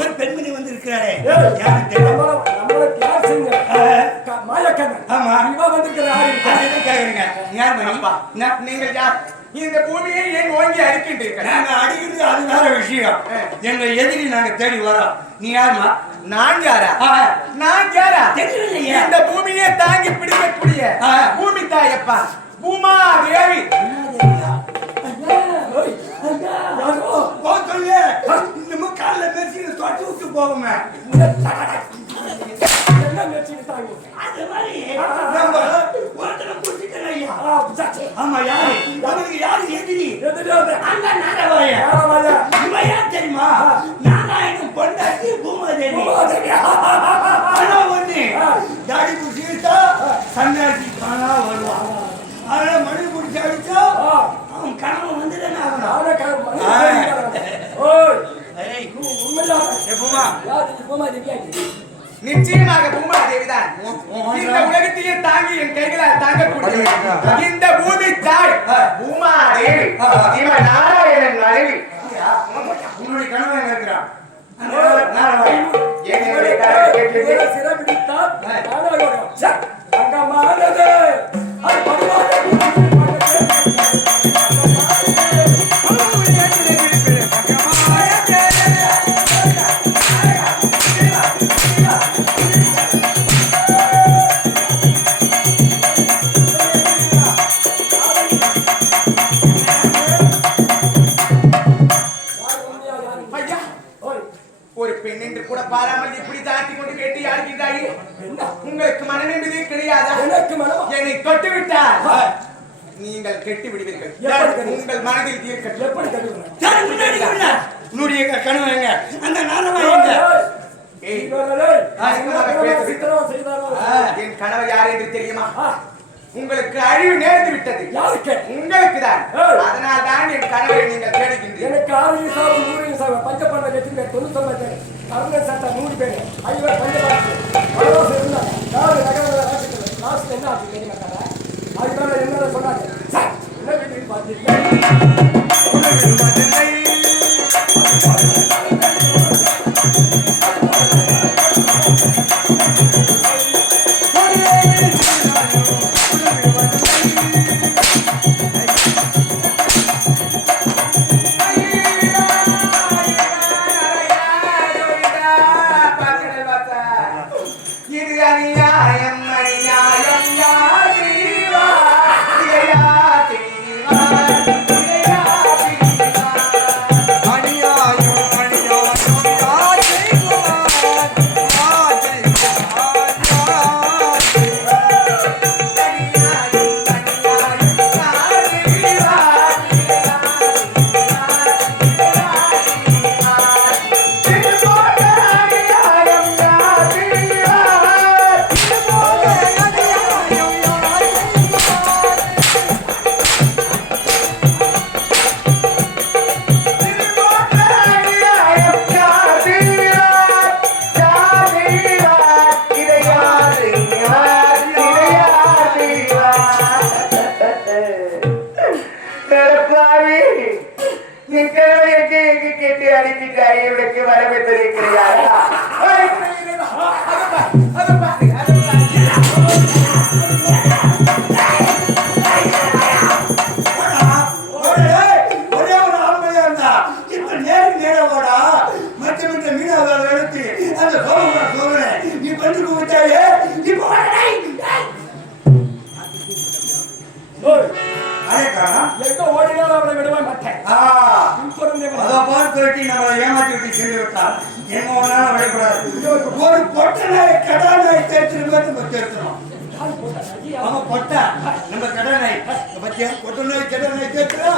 ஒரு பெண்மணி வந்து இருக்கிறாரே நீங்கள் யார்? இந்த பூமியை ஏன் ஓங்கி அடிக்கின்றீர்கள்? நாங்க அடிக்கிறது அது வேற விஷயம். எங்க எதிரி நாங்க தேடி வரோம். நீ யாருமா? நான் யாரா? நான் யாரா? தெரியலையே. இந்த பூமியை தாங்கி பிடிக்கக்கூடிய பூமி தாயப்பா பூமா தேவி. இன்னமும் கால மெர்சி தொட்டு விட்டு போவோமே. அது மாதிரி நம்ம ஒருத்தனை குடிச்சிட்டேன் ஐயா. ஆமா யாரு? அவனுக்கு யாரு எதிரி? அந்த நாரவாய. இவன் யார் தெரியுமா? நாராயணன் பொண்டாட்டி பூமாதேவி. ஆனா ஒண்ணு தாடி குடிச்சா சன்னாசி தானா வருவான். அதனால மணி குடிச்சு அடிச்சா அவன் கனவு வந்துதானே நிச்சயமாக பூமா தேவிதான். இந்த உலகத்தையே தாங்கி என் கைகளால் தாங்கக்கூடிய இந்த பூமி தாய் பூமா தேவி. இவன் நாராயணன் மனைவி. உன்னுடைய கனவு எங்க இருக்கிறான்? ஒரு பெண் என்று கூட பாராமல் இப்படி தாட்டி கொண்டு கேட்டு யாருக்கிட்டாய்? உங்களுக்கு மனம் என்பதே கிடையாதா? என்னை தொட்டு விட்டார் நீங்கள் கெட்டு விடுவீர்கள். உங்கள் மனதில் தீர்க்க எப்படி உன்னுடைய கனவு எங்க? அந்த நாரவாய் எங்க? என் கனவு யார் என்று தெரியுமா? உங்களுக்கு அழிவு நேர்ந்து விட்டது. உங்களுக்கு தான். அதனால் தான் என் கனவை நீங்கள் தேடுகின்றீர்கள். எனக்கு 6 சாவு 100 சாவு பஞ்சபண்ட வெற்றி 99 பேர் கருணை சட்ட 100 பேர் ஐவர் பஞ்சபாட்டு அவ்வளவு இருந்தாங்க. யாரு நகரல ராசிக்கல லாஸ்ட் என்ன ஆச்சு தெரியுமா? அதுக்காக என்ன சொன்னாங்க? சார் என்ன வீட்டுக்கு பாத்தீங்க? ஒரு பொட்டனாய் கடானாய் தேர்த்திருக்கணும். அவன் பொட்டா நம்ம கடனாய் பத்தியா பொட்டனாய் கடனாய் தேர்த்துறா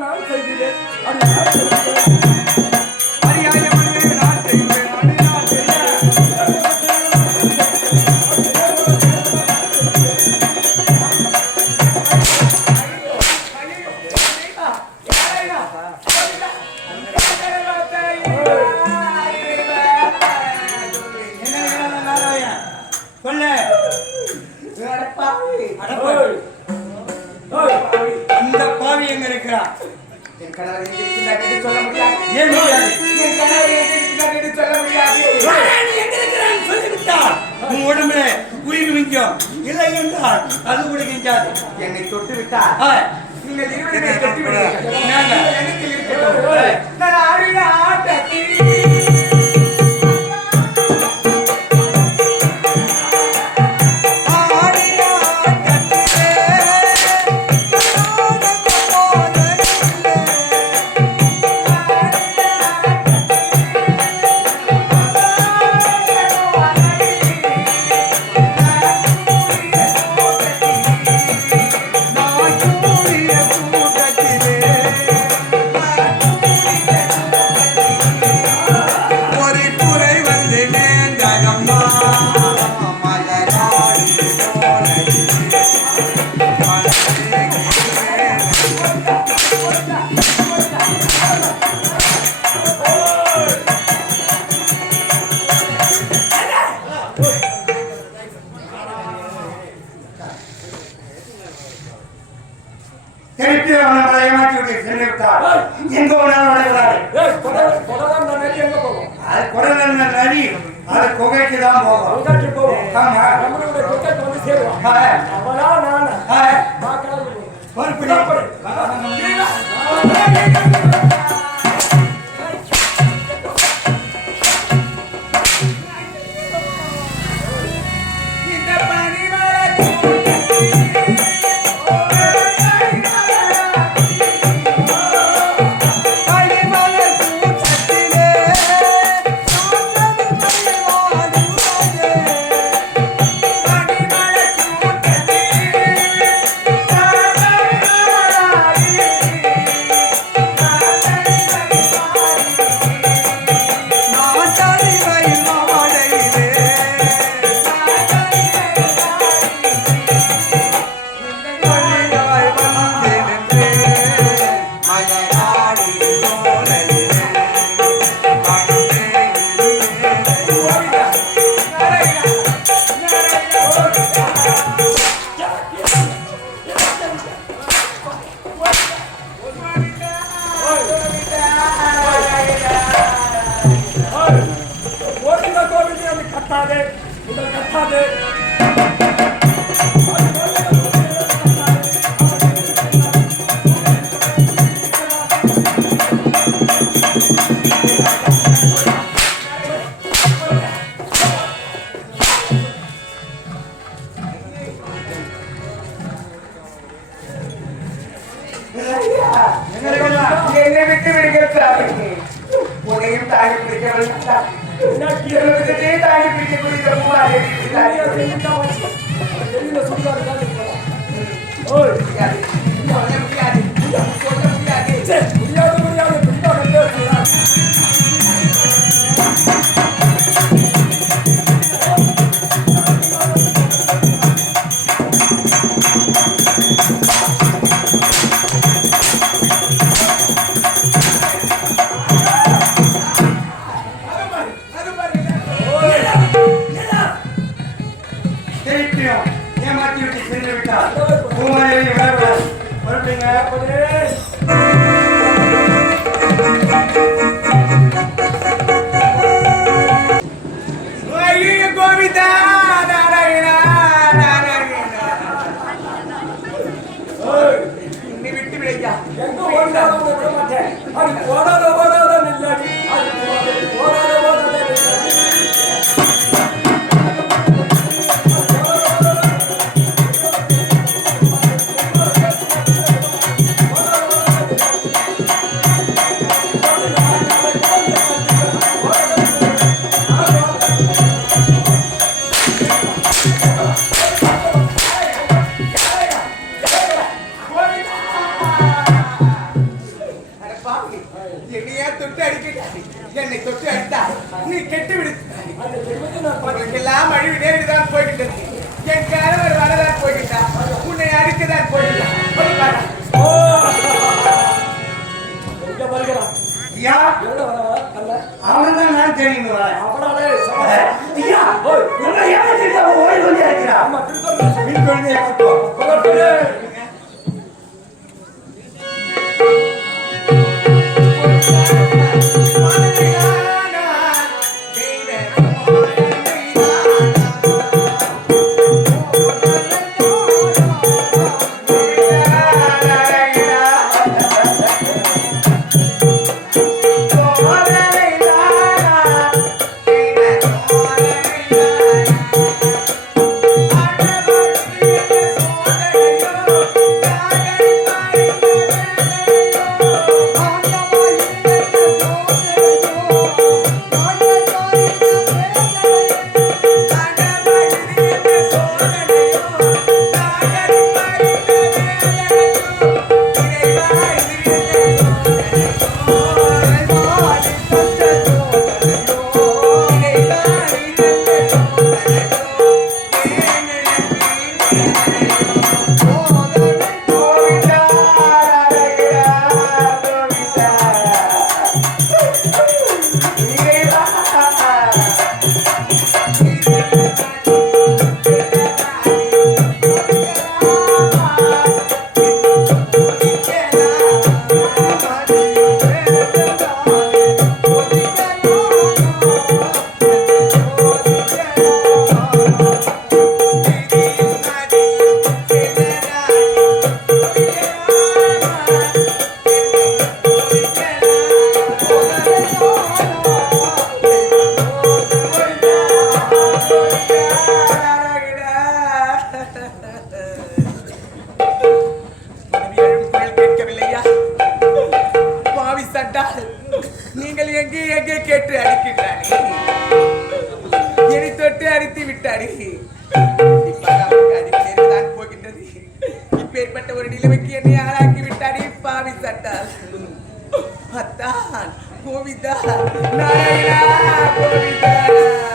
நான் செய்கிறேன் இந்த பாவி எங்க இருக்கிறா? என் கணவர் எங்க இருக்கிறார் என்று சொல்ல முடியாது. ஏன் முடியாது? என் கணவர் எங்க இருக்கிறார் என்று சொல்ல முடியாது. நீ எங்க இருக்கிறான்னு சொல்லிவிட்டால் உன் உடம்புல உயிர் மிஞ்சும். இல்லை என்றால் அது கூட மிஞ்சாது. என்னை தொட்டு விட்டால் நீங்கள் இருவருமே கட்டி விடுவீர்கள். எனக்கு இருக்கட்டும். நான் ஆடின ஆட்டத்தில் எங்க நரி அது குகைக்கு தான் போகும். என்னை விட்டு விடுங்கள் சாமி. உன்னையும் தாங்கி பிடிக்கவில்லை. தாங்கி பிடிக்கக்கூடிய மூணாவது ஏமாற்றி விட்டு சென்று விட்டார். பூமாரியை வரக்கூடாது. அப்படிங்க ஐயோ கோவிந்தா நாராயணா நாராயணா நீ விட்டு விடையா எங்க ஓடாத விட மாட்டேன் அது ஓடாத நில்லாடி அது ஓடாத நில்லாடி என்னையா தொட்டு அடிக்கிறாய் என்னை தொட்டு அடித்தா நீ கெட்டு விடு அந்த ஜென்மத்தை நான் உனக்கெல்லாம் அழிவு நேரிடுதான் போய்கின்றது என் கணவர் வரதான் போய்கிட்டார் உன்னை அடிக்கதான் போய்கிட்டார் எங்க வருகிறான் ஐயா எவ்வளோ வரவா அல்ல அவன்தான் நான் தெரியும் வரேன் அவனாலே ஐயா உங்களை ஏமாத்திட்டு அவன் ஓடி கொண்டே இருக்கிறான் ஆமா திருத்தம் மீன் குழந்தையை கூட்டுவோம் பகவத்கீதை நீங்கள் எங்கே எங்கே கேட்டு அடிக்கின்றானே என்னை தொட்டு அடித்து விட்டாரே அடிப்பதான் போகின்றது இப்பேற்பட்ட ஒரு நிலைமைக்கு என்னை ஆளாக்கி விட்டாரே பாவி சட்டால் அத்தான் கோவிந்தா நாராயணா கோவிந்தா